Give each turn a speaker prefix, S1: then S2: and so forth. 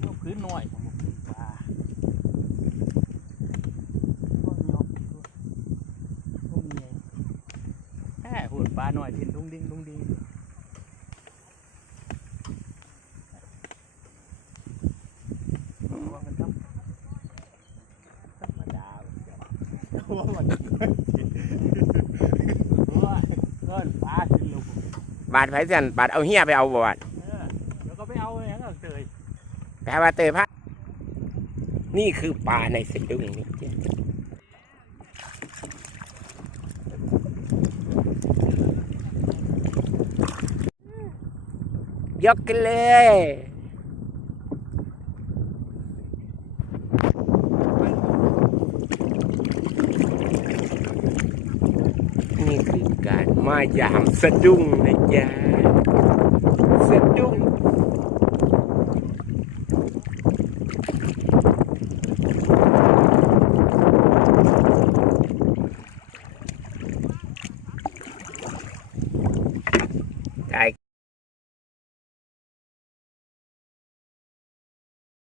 S1: เอาพื้นหน่อยของผมปลาโอ้ยยอกโอ้ยไงแค่หุ่นปลาหน่อยทินดุ้งดิ้งดุ้งดิ้งว่ามันต้องธรรมดาว่ามันว่าเกินปลาทินลูก
S2: บาดไผสันบาดเอาเฮียไปเอาบ่บาด
S1: เออเดี๋ยวก็ไปเอาอย่างนั้นเตย
S2: แปลว่าเตยพระนี่คือปลาในสะดุ้งนี่จ้ะยกกันเลยนี่คือการมายามสะดุ้งนะจ๊ะสะดุ้ง I